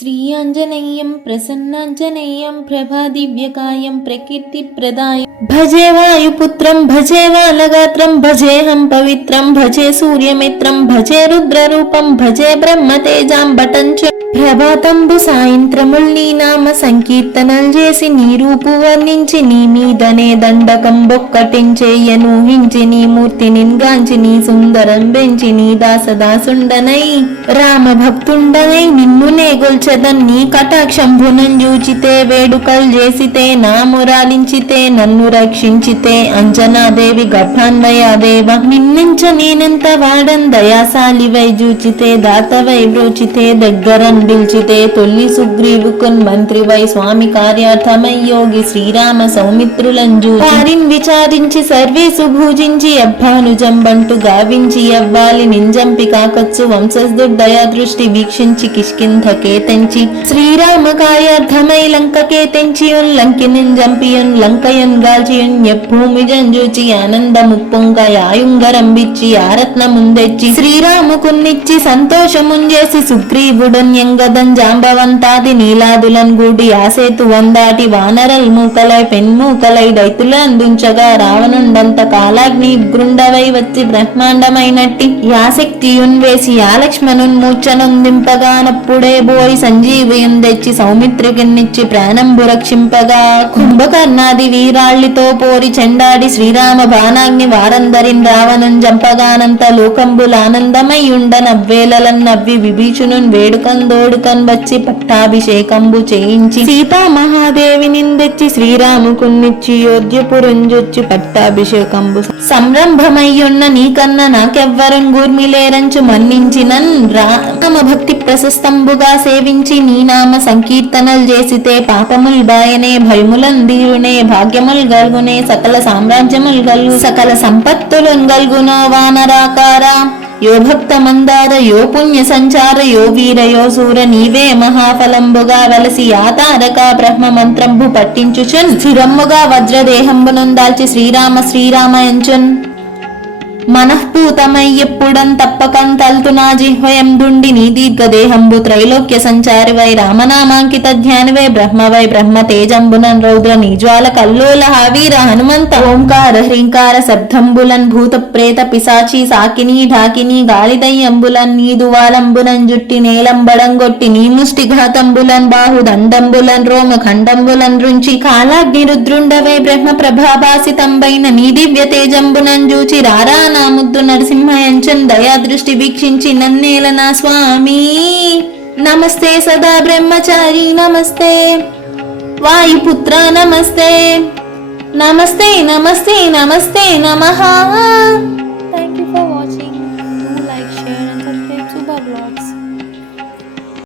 శ్రీయాంజనేయం ప్రసన్నాంజనేయం ప్రభాదివ్యకాయం ప్రకీర్తిప్రదాయం భజే వాయుపుత్రం భజే వాలగాత్రం భజేహం పవిత్రం భజే సూర్యమిత్రం భజే రుద్రరూపం భజే బ్రహ్మతేజాం బటంచ ప్రభాతంబు సాయంత్రముల్ నీ నామ సంకీర్తనలు చేసి నీ రూపు వర్ణించి నీ మీదనే దండకం బొక్కటించేయనుహించి నీ మూర్తి నిన్గాంచి నీ సుందరం పెంచి నీ దాసదాసుండనై. రామ భక్తుండనై నిన్నునే గొల్చదన్ నీ కటాక్షంభునం చూచితే వేడుకలు చేసితే నా మురాలించితే నన్ను రక్షించితే అంజనాదేవి గర్భాన్వయాదేవ నిన్నించ నేనెంత వాడన్ దయాశాలివై జూచితే దాతవై బ్రోచితే దగ్గరన్ పిలిచితే తొల్లి సుగ్రీవుకున్ మంత్రివై స్వామి కార్యార్థమై యోగి శ్రీరామ సౌమిత్రులంజు. వారిని విచారించి సర్వేసు భూజించి అబ్బానుజంబంటు గావించి అవ్వాలి నింజంపి కాకొచ్చు వంశస్థుడ్ దృష్టి వీక్షించి కిష్కింధ కేతెంచి. శ్రీరామ కార్యార్థమై లంక కేతెంచియున్ లంకినిన్ జంపియున్ లంకయన్ గాల్చియున్ ఎప్పూమి జంజూచి ఆనందము పొంగ యాయుంగరంబిచ్చి ఆరత్న ముందెచ్చి శ్రీరాముకున్నిచ్చి సంతోషముంజేసి సుగ్రీవుడన్ గదం జాంబవంతాది నీలాదులన్ గూడి ఆసేతు వందాటి వానరల్ మూకలై పెన్మూకలై దైతుల అందించగా రావణుండంత కాలాగ్ని గృండవై వచ్చి బ్రహ్మాండమైనట్టి యాశక్తియున్ వేసి యాలక్ష్మణున్ మూర్ఛనుందింపగానప్పుడే బోయి సంజీవియున్ తెచ్చి సౌమిత్రికిన్నిచ్చి ప్రాణంబు రక్షింపగా కుంభకర్ణాది వీరాళ్ళితో పోరి చెండాడి శ్రీరామ బాణాగ్ని వారందరిన్ రావణున్ జంపగానంత లోకంబులానందమై ఉండనవ్వేలలన్ నవ్వి విభీషణున్ వేడుకందో దోడుకన్ వచ్చి పట్టాభిషేకంబు చేయించి సీతా మహాదేవిని తెచ్చి శ్రీరాముకున్నిచ్చి యోధ్యపురుంజొచ్చి పట్టాభిషేకంబు సంరంభమయ్యున్న నీకన్న నాకెవ్వరం గూర్మిలేరంచు మన్నించినన్ రామ భక్తి ప్రశస్తంబుగా సేవించి నీ నామ సంకీర్తనలు చేసితే పాపముల్ బాయనే భయములన్ దీరునే భాగ్యముల్ గల్గునే సకల సామ్రాజ్యముల్ గల్గు సకల సంపత్తులున్ గల్గునో వానరాకారా. యో భక్త మందార యో పుణ్య సంచార యో వీర యో సూర నీవే మహాఫలంబుగా వలసి యాతారక బ్రహ్మ మంత్రంబు పట్టించుచున్. స్థిరమ్ముగా వజ్రదేహంబునుందాల్చి శ్రీరామ శ్రీరామయంచున్. మనఃపూతమై ఎప్పుడం తప్పకం తల్తు నా జిహ్వయం దుండి నీ దీర్ఘదేహంబు త్రైలోక్య సంచారి వై రామనామాంకిత ధ్యానివై బ్రహ్మవై బ్రహ్మ తేజంబునన్ రౌద్ర నిజ్వాల కల్లోల హావీర హనుమంత. ఓంకార హ్రీంకార శబ్దంబులన్ భూత ప్రేత పిశాచి సాకిని ఢాకిని గాలిదయ్యంబులన్ నీ దువాలంబులన్ జుట్టి నేలంబడంగొట్టి నీ ముష్టి ఘాతంబులన్ బాహు దండంబులన్ రోమ ఖండంబులన్ రుంచి కాలాగ్ని రుద్రుండవై బ్రహ్మ ప్రభాభాసితంబైన నీ దివ్య తేజంబునన్ జూచి రారా నా ముద్దు నరసింహయంచన్ దయా దృష్టి వీక్షించి నన్నేల నా స్వామి. నమస్తే సదా బ్రహ్మచారి నమస్తే. వాయుపుత్ర నమస్తే. నమస్తే నమస్తే నమస్తే నమ.